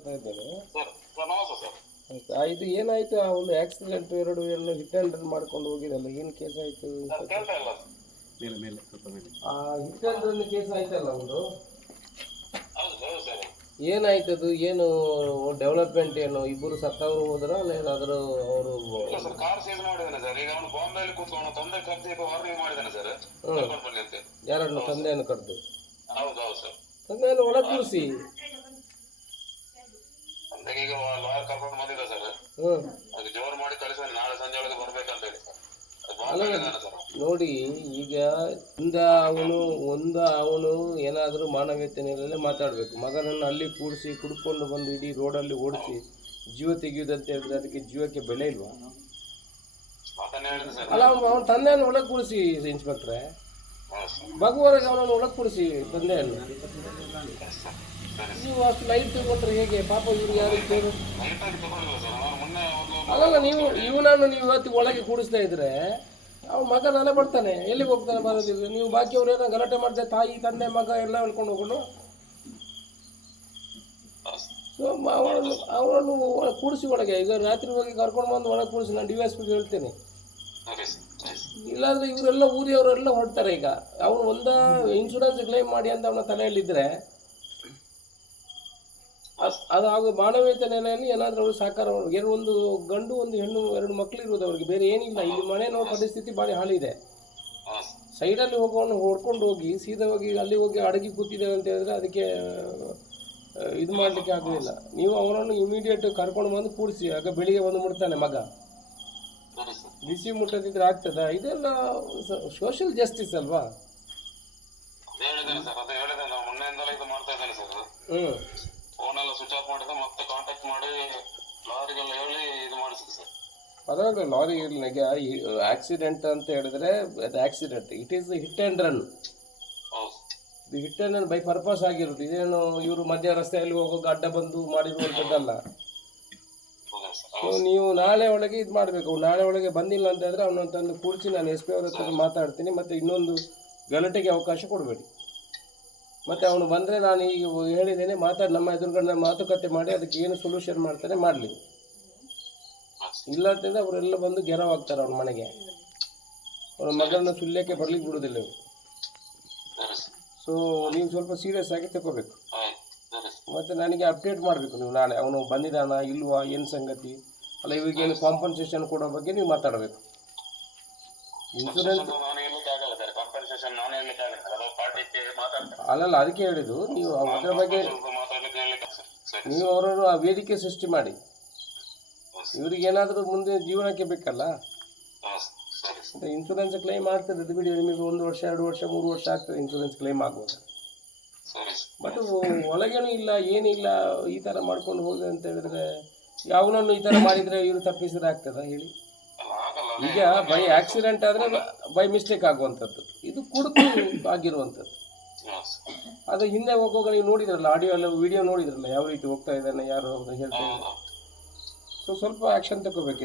ಮಾತಾಡ್ತಾ ಇದ್ದೇನೆ. Sir sir ನಮಸ್ತೆ ಸರ್. ಆ, ಇದು ಏನಾಯ್ತು? ಆ ಒಂದು ಆಕ್ಸಿಡೆಂಟ್ ಎರಡು ಎಲ್ಲ ಹಿಟ್ ಅಂಡ್ ರನ್ ಮಾಡ್ಕೊಂಡು ಹೋಗಿರಲ್ಲ ಏನು ಕೇಸ್ ಆಯ್ತು? ಸರ್ ಕೇಳ್ತಾ ಇಲ್ಲ. ಮೇಲೆ ಮೇಲೆ ಸ್ವಲ್ಪ ಮೇಲೆ. ಆ ಹಿಟ್ ಅಂಡ್ ರನ್ ಕೇಸ್ ಆಯ್ತಲ್ಲ ಒಂದು? ಹೌದು ಹೌದು ಸರ್. ಏನಾಯ್ತದು ಏನು ಡೆವಲಪ್ಮೆಂಟ್ ಏನು? ಇಬ್ಬರು ಸತ್ತವರು ಹೋದ್ರ ಅಲ್ಲ ಏನಾದರೂ ಅವರು ಇಲ್ಲ ಸರ್ ಕಾರ್ ಸೀಸ್ ಮಾಡಿದ್ದಾನೆ ಸರ್. ಈಗ ಅವನು ಬಾಂಬೆಯಲ್ಲಿ ಕೂತ್ಕೊಂಡು ತಂದೆ ಈಗ ವಾರ್ನಿಂಗ್ ಮಾಡಿದ್ದಾನೆ ಸರ್. ಕರ್ಕೊಂಡು ಬನ್ನಿ ಅಂತ. ಯಾರನ್ನು? ತಂದೆಯನ್ನು ಕರೆದು? ಹೌದು ಹೌದು ಸರ್. ತಂದೆಯನ್ನು ಒಳ ಕೂರಿಸಿ ಈಗ ಲಾಯರ್ ಕರ್ಕೊಂಡು ಬಂದಿದ್ದ ಸರ್ ಅದು ಜೋರ್ ಮಾಡಿ ಕಳಿಸ ನಾಳೆ ಸಂಜೆ ಒಳಗೆ ಬರ್ಬೇಕಂತ ಹೇಳಿ ಸರ್ ನೋಡಿ ಈಗ ಒಂದ ಅವನು ಒಂದ ಅವನು ಏನಾದರೂ ಮಾನವೀಯತೆ ನೆಲೆಯಲ್ಲಿ ಮಾತಾಡಬೇಕು. ಮಗನನ್ನು ಅಲ್ಲಿ ಕೂಡಿಸಿ ಕುಡ್ಕೊಂಡು ಬಂದು ಇಡೀ ರೋಡಲ್ಲಿ ಓಡಿಸಿ ಜೀವ ತೆಗೆಯುವುದಂತ ಹೇಳಿದ್ರೆ ಅದಕ್ಕೆ ಜೀವಕ್ಕೆ ಬೆಲೆ ಇಲ್ವಾ? ಅಲ್ಲ ಅವನು ಅವನ ತಂದೆಯನ್ನು ಒಳಗೆ ಕೂಡಿಸಿ ಇನ್ಸ್ಪೆಕ್ಟ್ರೆ ಮಗುವರೆಗೆ ಅವನನ್ನು ಒಳಗೆ ಕೂಡಿಸಿ ತಂದೆಯನ್ನು ನೀವು ಅಷ್ಟು ಲೈಟ್ ಕೊಟ್ಟರೆ ಹೇಗೆ? ಪಾಪ ಇವ್ರು ಯಾರು ಅಲ್ಲಲ್ಲ ನೀವು, ಇವನನ್ನು ನೀವು ಇವತ್ತು ಒಳಗೆ ಕೂಡಿಸ್ತಾ ಇದ್ರೆ, ಅವ್ನ ಮಗ ನಾನೇ ಬರ್ತಾನೆ. ಎಲ್ಲಿಗೆ ಹೋಗ್ತಾನೆ ಬರೋದಿಲ್ಲ ನೀವು ಬಾಕಿಯವ್ರು ಏನೋ ಗಲಾಟೆ ಮಾಡಿದೆ, ತಾಯಿ, ತಂದೆ, ಮಗ ಎಲ್ಲ ಹೇಳ್ಕೊಂಡು ಹೋಗೋಣ ಸೊ ಅವನನ್ನು ಅವನನ್ನು ಕೂಡಿಸಿ ಒಳಗೆ. ಈಗ ರಾತ್ರಿ ಹೋಗಿ ಕರ್ಕೊಂಡು ಬಂದು ಒಳಗೆ ಕೂಡಿಸಿ, ನಾನು ಡಿ ಎಸ್ ಪಿಗೆ ಹೇಳ್ತೇನೆ. ಇಲ್ಲಾಂದ್ರೆ ಇವರೆಲ್ಲ ಊರಿಯವರೆಲ್ಲ ಹೊರಡ್ತಾರೆ ಈಗ. ಅವನು ಒಂದ ಇನ್ಶೂರೆನ್ಸ್ ಕ್ಲೈಮ್ ಮಾಡಿ ಅಂತ ಅವನ ತಲೆಯಲ್ಲಿದ್ದರೆ ಅದ್- ಹಾಗೂ ಮಾನವೀಯತೆ ನೆಲೆಯಲ್ಲಿ ಏನಾದರೂ ಅವರು ಸಾಕಾರ. ಎರಡು ಒಂದು ಗಂಡು, ಒಂದು ಹೆಣ್ಣು, ಎರಡು ಮಕ್ಕಳು ಇರೋದು ಅವ್ರಿಗೆ. ಬೇರೆ ಏನಿಲ್ಲ. ಇಲ್ಲಿ ಮನೆ ನೋವು ಪರಿಸ್ಥಿತಿ ಭಾಳ ಹಾಳಿದೆ. ಸೈಡಲ್ಲಿ ಹೋಗೋನು ಹೊಡ್ಕೊಂಡು ಹೋಗಿ ಸೀದಾ ಹೋಗಿ ಅಲ್ಲಿ ಹೋಗಿ ಅಡಗಿ ಕೂತಿದ್ದೇವೆ ಅಂತ ಹೇಳಿದ್ರೆ ಅದಕ್ಕೆ ಇದು ಮಾಡಲಿಕ್ಕೆ ಆಗೋದಿಲ್ಲ. ನೀವು ಅವರನ್ನು ಇಮಿಡಿಯೇಟ್ ಕರ್ಕೊಂಡು ಬಂದು ಕೂಡಿಸಿ ಆಗ ಬೆಳಿಗ್ಗೆ ಬಂದು ಮುಡ್ತಾನೆ ಮಗ. ಬಿಸಿ ಮುಟ್ಟದಿದ್ರೆ ಆಗ್ತದ? ಇದೆಲ್ಲ ಸೋಷಿಯಲ್ ಜಸ್ಟಿಸ್ ಅಲ್ವಾ? ಅದೇ ಹೇಳಿದ್ದೇನೆ ಸರ್ ಅದೇ ಹೇಳಿದೆ ನಾವು ಮೊನ್ನೆಯಿಂದಲೇ ಇದು ಮಾಡ್ತಾ ಇದ್ದೇನೆ ಸರ್. ಹ್ಞೂ ಫೋನ್ ಎಲ್ಲ ಸ್ವಿಚ್ ಆಫ್ ಮಾಡಿದೆ ಮತ್ತೆ ಕಾಂಟ್ಯಾಕ್ಟ್ ಮಾಡಿ ಲಾರಿಗೆಲ್ಲ ಹೇಳಿ ಇದು ಮಾಡಿಸಿದೆ ಸರ್. ಅದ್ರಾಗ ಲಾರಿ ಇರ್ಲಿಕ್ಕೆ ಆಕ್ಸಿಡೆಂಟ್ ಅಂತ ಹೇಳಿದ್ರೆ ಅದು accident it is hit and run ಇದು hit and run by purpose ಆಗಿರೋದು. ಇದೇನು ಇವರು ಮಧ್ಯ ರಸ್ತೆಯಲ್ಲಿ ಹೋಗೋ ಅಡ್ಡ ಬಂದು ಮಾಡಿರುವಂಥದ್ದಲ್ಲ ನೀವು ನಾಳೆ ಒಳಗೆ ಇದು ಮಾಡಬೇಕು. ನಾಳೆ ಒಳಗೆ ಬಂದಿಲ್ಲ ಅಂತ ಹೇಳಿದ್ರೆ ಅವನನ್ನು ತಂದು ಕೂರಿಸಿ ನಾನು ಎಸ್ ಪಿ ಅವ್ರ ಹತ್ರ ಮಾತಾಡ್ತೀನಿ ಮತ್ತು ಇನ್ನೊಂದು ಗಲಾಟೆಗೆ ಅವಕಾಶ ಕೊಡಬೇಡಿ. ಮತ್ತು ಅವನು ಬಂದರೆ ನಾನು ಈಗ ಹೇಳಿದ್ದೇನೆ ಮಾತಾಡಿ ನಮ್ಮ ಎದುರುಗಡೆ ಮಾತುಕತೆ ಮಾಡಿ ಅದಕ್ಕೆ ಏನು ಸೊಲ್ಯೂಷನ್ ಮಾಡ್ತಾನೆ ಮಾಡಲಿ. ಇಲ್ಲ ಅಂತಂದ್ರೆ ಅವರೆಲ್ಲ ಬಂದು ಗೆರವಾಗ್ತಾರೆ ಅವನ ಮನೆಗೆ. ಅವನ ಮಗನ ಸುಳ್ಯಕ್ಕೆ ಬರ್ಲಿಕ್ಕೆ ಬಿಡೋದಿಲ್ಲ ಸೊ ನೀವು ಸ್ವಲ್ಪ ಸೀರಿಯಸ್ ಆಗಿ ತಗೋಬೇಕು. ಮತ್ತು ನನಗೆ ಅಪ್ಡೇಟ್ ಮಾಡಬೇಕು ನೀವು ನಾಳೆ. ಅವನು ಬಂದಿದ್ದಾನ ಇಲ್ವಾ ಏನು ಸಂಗತಿ? ಅಲ್ಲ ಇವಾಗೇನು ಕಾಂಪನ್ಸೇಷನ್ ಕೊಡೋ ಬಗ್ಗೆ ನೀವು ಮಾತಾಡಬೇಕು. ಮಾತಾಡ್ತಾರೆ. ಅಲ್ಲಲ್ಲ ಅದಕ್ಕೆ ಹೇಳಿದ್ದು ನೀವು ಅದರ ಬಗ್ಗೆ ನೀವು ಅವರನ್ನು ಆ ವೇದಿಕೆ ಸೃಷ್ಟಿ ಮಾಡಿ. ಇವ್ರಿಗೆ ಏನಾದರೂ ಮುಂದೆ ಜೀವನಕ್ಕೆ ಬೇಕಲ್ಲ? ಇನ್ಶೂರೆನ್ಸ್ ಕ್ಲೈಮ್ ಆಗ್ತದೆ. ಅದು ಬಿಡಿ ನಿಮಗೆ ಒಂದು ವರ್ಷ ಎರಡು ವರ್ಷ ಮೂರು ವರ್ಷ ಆಗ್ತದೆ ಇನ್ಶೂರೆನ್ಸ್ ಕ್ಲೈಮ್ ಆಗ್ಬೋದು ಬಟ್ ಒಳಗೇನು ಇಲ್ಲ ಏನಿಲ್ಲ ಈ ಥರ ಮಾಡ್ಕೊಂಡು ಹೋಗಿ ಅಂತ ಹೇಳಿದ್ರೆ ಯಾವನನ್ನು ಈ ಥರ ಮಾಡಿದರೆ ಇವರು ತಪ್ಪಿಸಿದ್ರೆ ಆಗ್ತದ ಹೇಳಿ ಈಗ ಬೈ ಆಕ್ಸಿಡೆಂಟ್ ಆದರೆ ಬೈ ಮಿಸ್ಟೇಕ್ ಆಗುವಂಥದ್ದು. ಇದು ಕುಡುಕು ಆಗಿರುವಂಥದ್ದು. ಅದು ಹಿಂದೆ ಹೋಗುವಾಗ ನೀವು ನೋಡಿದ್ರಲ್ಲ ಆಡಿಯೋ ಎಲ್ಲ ವಿಡಿಯೋ ನೋಡಿದ್ರಲ್ಲ ಯಾವ ರೀತಿ ಹೋಗ್ತಾ ಇದ್ದಾನೆ ಯಾರು ಹೇಳ್ತಾ ಇದ್ದಾರೆ. ಸೊ ಸ್ವಲ್ಪ ಆಕ್ಷನ್ ತಗೋಬೇಕು